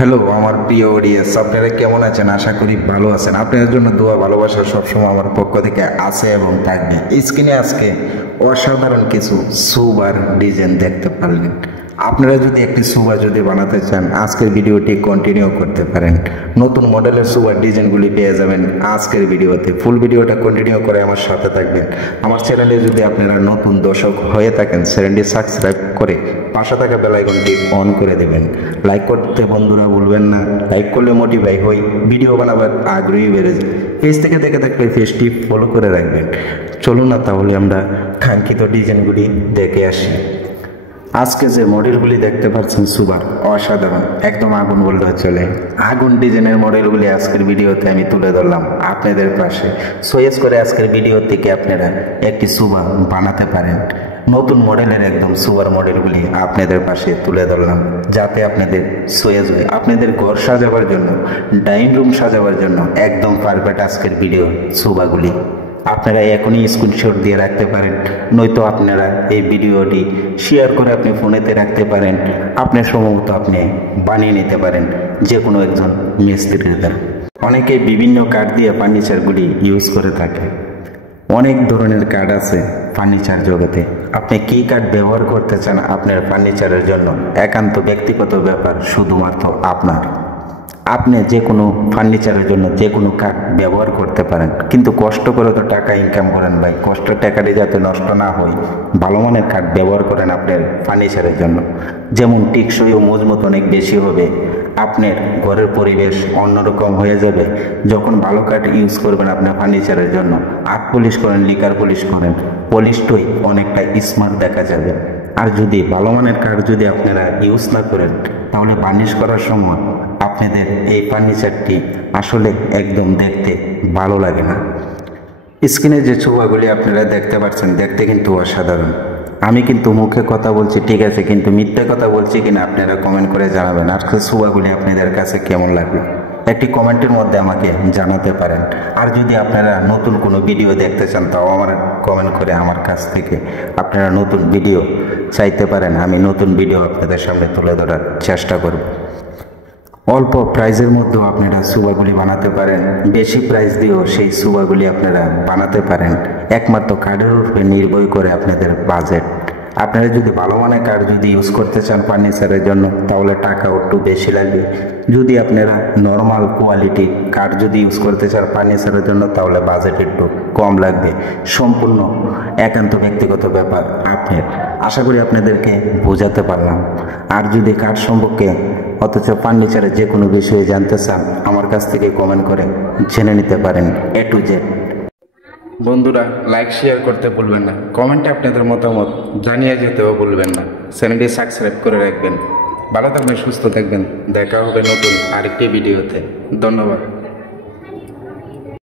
Hello আমার প্রিয় audience, আপনারা কেমন আছেন? আশা করি ভালো আছেন। আপনাদের জন্য দোয়া ভালোবাসা সবসময় আমার পক্ষ থেকে আছে এবং থাকবে। স্ক্রিনে আজকে অসাধারণ কিছু সুবার ডিজাইন দেখতে পারলেন। আপনারা যদি একটি সুবা যদি বানাতে চান, আজকের ভিডিওটি কন্টিনিউ করতে পারেন। নতুন মডেলের সুবার ডিজাইনগুলি পেয়ে যাবেন আজকের ভিডিওতে। ফুল ভিডিওটা কন্টিনিউ করে আমার সাথে থাকবেন। আমার চ্যানেলে যদি আপনারা নতুন দর্শক হয়ে থাকেন, চ্যানেলটি সাবস্ক্রাইব করে পাশে থাকা বেল আইকনটি অন করে দেবেন। লাইক করতে বন্ধুরা ভুলবেন না। লাইক করলে মোটিভাই হই, ভিডিও বানাবার আগ্রহী বেড়ে যায়। পেজ থেকে দেখে থাকলে পেজটি ফলো করে রাখবেন। চলুন না তাহলে আমরা কাঙ্ক্ষিত ডিজাইনগুলি দেখে আসি। আজকে যে মডেলগুলি দেখতে পাচ্ছেন সুবার অসাধারণ, একদম আগুন বলতে চলে। আগুন ডিজাইনের মডেলগুলি আজকের ভিডিওতে আমি তুলে ধরলাম আপনাদের পাশে। সয়েজ করে আজকের ভিডিও থেকে আপনারা একটি সুবা বানাতে পারেন। নতুন মডেলের একদম সুবার মডেলগুলি আপনাদের পাশে তুলে ধরলাম, যাতে আপনাদের সয়েজ হয়। আপনাদের ঘর সাজাবার জন্য, ডাইনিং রুম সাজাবার জন্য একদম পারফেক্ট আজকের ভিডিও সুবাগুলি। আপনারা এখনই স্ক্রিনশট দিয়ে রাখতে পারেন, নয়তো আপনারা এই ভিডিওটি শেয়ার করে আপনি ফোনেতে রাখতে পারেন। আপনার সম্ভবত আপনি বানিয়ে নিতে পারেন যে কোনো একজন মিস্ত্রির দ্বারা। অনেকে বিভিন্ন কাঠ দিয়ে ফার্নিচারগুলি ইউজ করে থাকে। অনেক ধরনের কাঠ আছে ফার্নিচার জগতে। আপনি কী কাঠ ব্যবহার করতে চান আপনার ফার্নিচারের জন্য একান্ত ব্যক্তিগত ব্যাপার, শুধুমাত্র আপনার। আপনি যে কোনো ফার্নিচারের জন্য যে কোনো কাঠ ব্যবহার করতে পারেন, কিন্তু কষ্ট করে তো টাকা ইনকাম করেন ভাই। কষ্টের টাকাটি যাতে নষ্ট না হয়, ভালো মানের কাঠ ব্যবহার করেন আপনার ফার্নিচারের জন্য। যেমন টেকসই ও মজবুত অনেক বেশি হবে, আপনার ঘরের পরিবেশ অন্যরকম হয়ে যাবে যখন ভালো কাঠ ইউজ করবেন আপনার ফার্নিচারের জন্য। আর্ট পলিশ করেন, লিকার পলিশ করেন, পলিশটাই অনেকটা স্মার্ট দেখা যাবে। আর যদি ভালো মানের কাঠ যদি আপনারা ইউজ না করেন, তাহলে বার্নিশ করার সময় আপনাদের এই ফার্নিচারটি আসলে একদম দেখতে ভালো লাগে না। স্ক্রিনে যে ছবিগুলি আপনারা দেখতে পাচ্ছেন, দেখতে কিন্তু অসাধারণ। আমি কিন্তু মুখে কথা বলছি ঠিক আছে, কিন্তু মিথ্যে কথা বলছি কিনা আপনারা কমেন্ট করে জানাবেন। আজকের ছবিগুলি আপনাদের কাছে কেমন লাগলো একটি কমেন্টের মধ্যে আমাকে জানাতে পারেন। আর যদি আপনারা নতুন কোনো ভিডিও দেখতে চান, তাও আমার কমেন্ট করে আমার কাছ থেকে আপনারা নতুন ভিডিও চাইতে পারেন। আমি নতুন ভিডিও আপনাদের সামনে তুলে ধরার চেষ্টা করব। অল্প প্রাইজের মধ্যেও আপনারা সুবাগুলি বানাতে পারেন, বেশি প্রাইস দিয়েও সেই সুবাগুলি আপনারা বানাতে পারেন। একমাত্র কাঠের উপরে নির্ভর করে আপনাদের বাজেট। আপনারা যদি ভালো মানের কাঠ যদি ইউজ করতে চান ফার্নিচারের জন্য, তাহলে টাকা একটু বেশি লাগবে। যদি আপনারা নর্মাল কোয়ালিটি কাঠ যদি ইউজ করতে চান ফার্নিচারের জন্য, তাহলে বাজেট একটু কম লাগবে। সম্পূর্ণ একান্ত ব্যক্তিগত ব্যাপার আপনার। আশা করি আপনাদেরকে বোঝাতে পারলাম। আর যদি কাঠ সম্পর্কে অথচ ফার্নিচারের যে কোনো বিষয়ে জানতে চান, আমার কাছ থেকে কমেন্ট করে জেনে নিতে পারেন A to Z। বন্ধুরা, লাইক শেয়ার করতে ভুলবেন না, কমেন্টে আপনাদের মতামত জানিয়ে যেতেও ভুলবেন না। চ্যানেলটি সাবস্ক্রাইব করে রাখবেন। ভালো থাকবেন, সুস্থ থাকবেন। দেখা হবে নতুন আরেকটি ভিডিওতে। ধন্যবাদ।